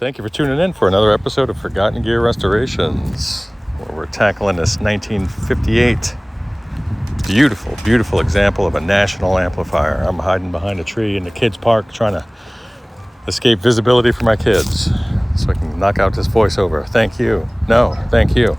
Thank you for tuning in for another episode of Forgotten Gear Restorations, where we're tackling this 1958 beautiful, beautiful example of a national amplifier. I'm hiding behind a tree in the kids' park trying to escape visibility for my kids so I can knock out this voiceover. Thank you. No, thank you.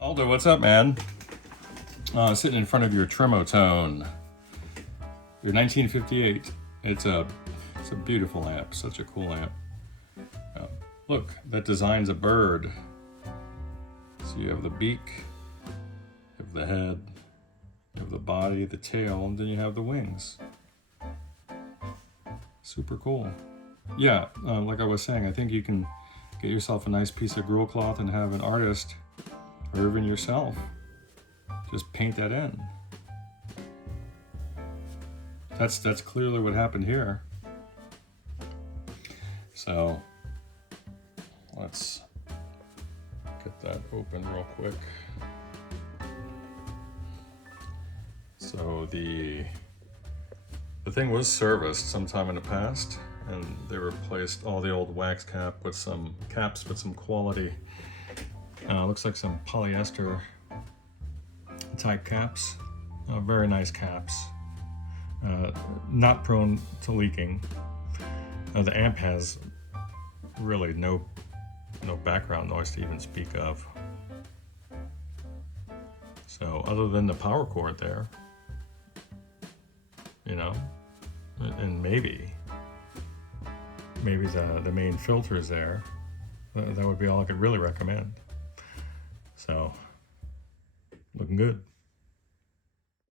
Aldo, what's up, man? Sitting in front of your Tremo-Tone, your 1958. It's a beautiful amp, such a cool amp. Look, that design's a bird. So you have the beak, you have the head, you have the body, the tail, and then you have the wings. Super cool. Yeah, like I was saying, I think you can get yourself a nice piece of gruel cloth and have an artist, or even yourself, just paint that in. That's clearly what happened here. So let's get that open real quick. So the thing was serviced sometime in the past, and they replaced all the old wax cap with some caps with some quality. Looks like some polyester type caps. Very nice caps. Not prone to leaking. The amp has really no background noise to even speak of. So other than the power cord there, you know, and maybe the main filter is there. That would be all I could really recommend. So, looking good.